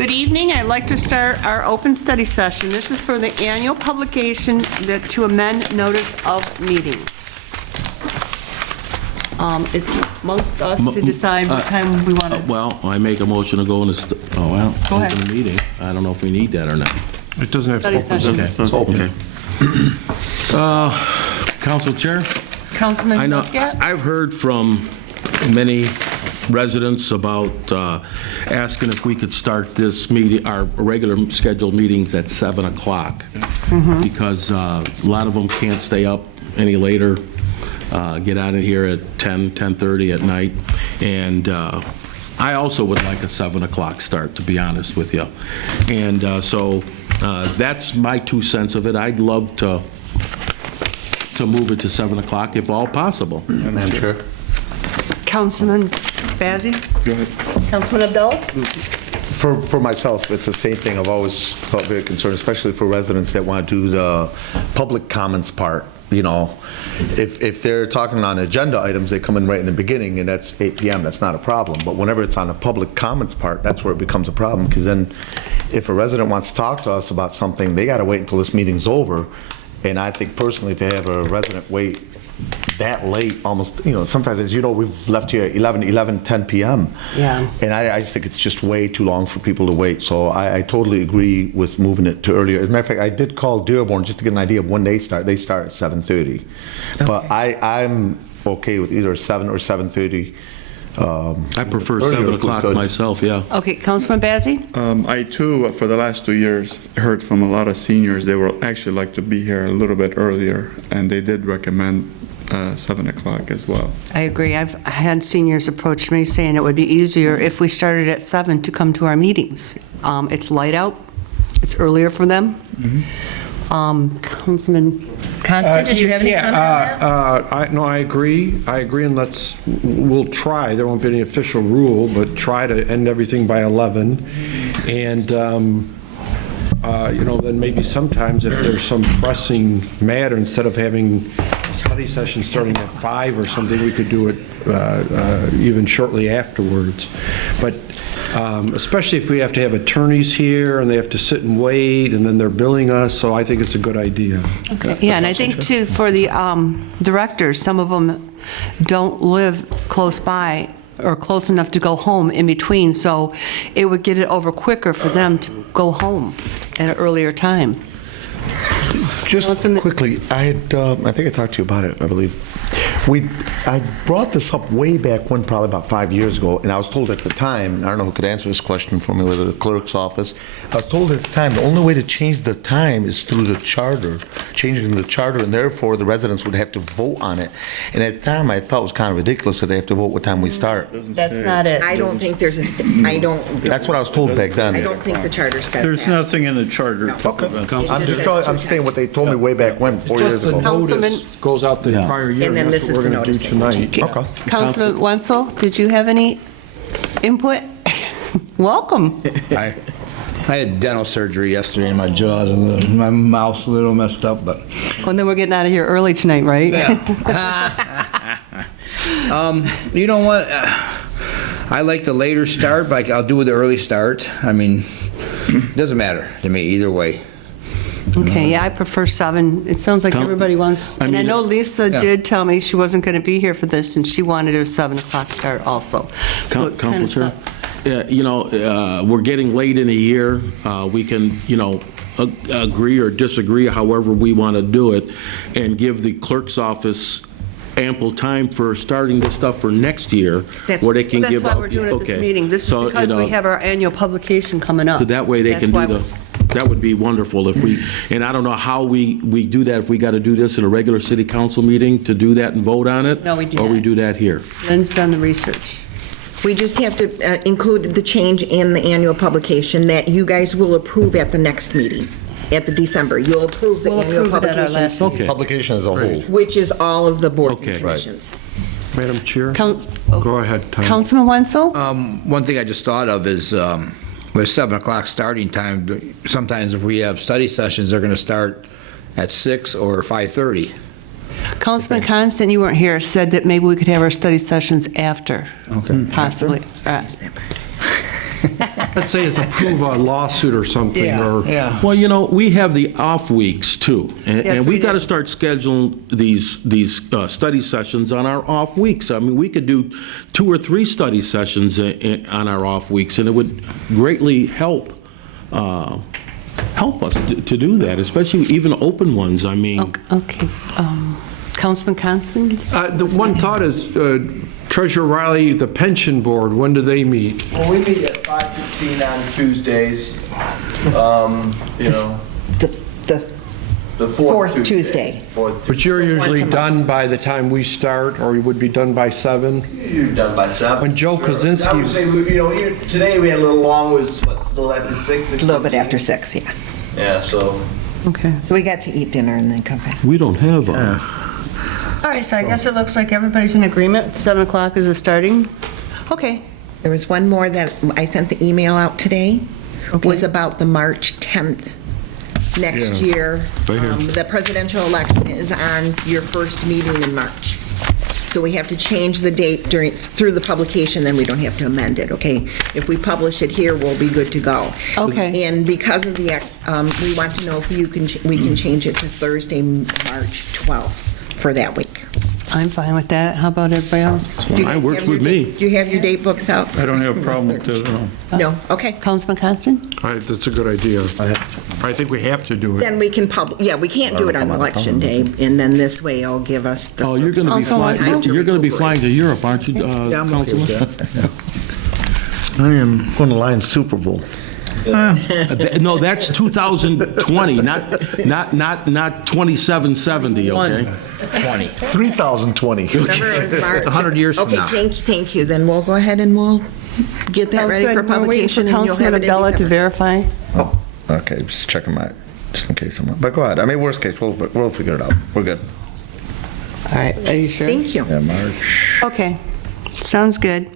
Good evening. I'd like to start our open study session. This is for the annual publication to amend notice of meetings. It's amongst us to decide what time we want to... Well, I make a motion to go into, Go ahead. open the meeting. I don't know if we need that or not. It doesn't have to Study open. session. It's open. Okay. Council Chair? Councilman I know, Muscat? I've heard from many residents about asking if we could start this meeting, our regular scheduled meetings at 7 o'clock. Because a lot of them can't stay up any later, get out of here at 10, 10:30 at night. And I also would like a 7 o'clock start, to be honest with you. And so that's my 2 cents of it. I'd love to move it to 7 o'clock if all possible. Madam Chair. Councilman Bazey? Go ahead. Councilman Abdullah? For myself, it's the same thing. I've always felt very concerned, especially for residents that want to do the public comments part. You know, if they're talking on agenda items, they come in right in the beginning, and that's 8 p.m., that's not a problem. But whenever it's on the public comments part, that's where it becomes a problem, because then if a resident wants to talk to us about something, they got to wait until this meeting's over. And I think personally, to have a resident wait that late, almost, you know, sometimes, as you know, we've left here at 11, 10 p.m. Yeah. And I just think it's just way too long for people to wait. So I totally agree with moving it to earlier. As a matter of fact, I did call Dearborn just to get an idea of when they start. They start at 7:30. But I'm okay with either 7 or 7:30. I prefer Earlier 7 if we o'clock could. myself, yeah. Okay, Councilman Bazey? I too, for the last 2 years, heard from a lot of seniors, they would actually like to be here a little bit earlier, and they did recommend 7 o'clock as well. I agree. I've had seniors approach me saying it would be easier if we started at 7 to come to our meetings. It's light out. It's earlier for them. Councilman Constant, did you have any comment on that? No, I agree, and we'll try, there won't be any official rule, but try to end everything by 11. And, you know, then maybe sometimes if there's some pressing matter, instead of having a study session starting at 5 or something, we could do it even shortly afterwards. But especially if we have to have attorneys here and they have to sit and wait and then they're billing us, so I think it's a good idea. Yeah, and I think too, for the directors, some of them don't live close by or close enough to go home in between, so it would get it over quicker for them to go home at an earlier time. Just quickly, I think I talked to you about it, I believe. I brought this up way back when, probably about 5 years ago, and I was told at the time, and I don't know who could answer this question for me, whether the clerk's office, I was told at the time, the only way to change the time is through the charter, changing the charter, and therefore the residents would have to vote on it. And at the time, I thought it was kind of ridiculous that they have to vote what time we start. That's not it. I don't think there's That's what I was told back then. I don't think the charter says that. There's nothing in the charter to prevent. I'm saying what they told me way back when, 4 years Just the ago. notice goes out the prior year, And then that's this what is we're the going to do notice. tonight. Okay. Councilman Wenzel, did you have any input? Welcome. I had dental surgery yesterday in my jaw. My mouth's a little messed up, but And then we're getting out of here early tonight, right? you know what? I like the later start, but I'll do the early start. I mean, it doesn't matter to me either way. Okay, yeah, I prefer 7. It sounds like everybody wants, and I know Lisa did tell me she wasn't going to be here for this, and she wanted a 7 o'clock start also. So it Council kinda Chair? You know, we're getting late in the year. We can, you know, agree or disagree however we want to do it, and give the clerk's office ample time for starting this stuff for next year, where they can That's give why out. we're doing it this Okay. meeting. This is So, because you we know, have our annual publication coming up. So that way they That's can why do it was- that would be wonderful if we, and I don't know how we do that, if we got to do this in a regular city council meeting to do that and vote on it? No, we do Or we not. do that here? Lynn's done the research. We just have to include the change in the annual publication that you guys will approve at the next meeting, at the December. You'll approve the We'll annual approve it at our publication, last meeting. Okay. Publication as a whole. which is all of the boards Okay. and commissions. Madam Chair? Coun- Go ahead, Tom. Councilman Wenzel? One thing I just thought of is with 7 o'clock starting time, sometimes if we have study sessions, they're going to start at 6 or 5:30. Councilman Constant, you weren't here, said that maybe we could have our study sessions after. Okay. Possibly. let's say it's approve a lawsuit or something, or... Well, we have the off weeks too, and we got to start scheduling these study sessions on our off weeks. I mean, we could do 2 or 3 study sessions on our off weeks, and it would greatly help us to do that, especially even open ones. I mean, Okay. Councilman Constant? The one thought is, Treasurer Riley, the pension board, when do they meet? Well, we meet at 5:15 on Tuesdays, The the fourth Tuesday. But you're So once usually a month. done by the time we start, or you would be done by 7? You're done by 7. When Joe Sure. Kozinski- I would say, today we had a little long, was what, still after 6? A little bit after 6, yeah. Yeah, so. Okay. So we got to eat dinner and then come back. we don't have All right, so I guess it looks like everybody's in agreement. 7 o'clock is a starting. Okay. There was one more that I sent the email out today, Okay. was about the March 10th next year. Right here. The presidential election is on your first meeting in March. So we have to change the date through the publication, then we don't have to amend it, okay? If we publish it here, we'll be good to go. Okay. And because of the, we want to know if we can change it to Thursday, March 12th for that week. I'm fine with that. How about everybody else? Do you Mine guys works have your with me. Do you have your date books out? I don't have a problem with that, no. No? Okay. Councilman Constant? That's a good idea. I think we have to do it. Then we can we can't do it on Election Day, and then this way it'll give us the... Oh, you're going to be Councilman flying. Watson? You're going to be flying to Europe, aren't you, Councilman? I am going to Lions Super Bowl. No, that's 2020, not 2770. Okay. 20. 3020. Remember, it was March. 100 years from now. Okay, thank you. Then we'll go ahead and we'll get that Sounds ready good. for We're waiting publication, for and you'll have Councilman it in Abdullah to December. verify. Oh, okay, just checking just in case I'm... But go ahead. I mean, worst case, we'll figure it out. We're good. All right, are you sure? Thank you. Yeah, March. Okay, sounds good.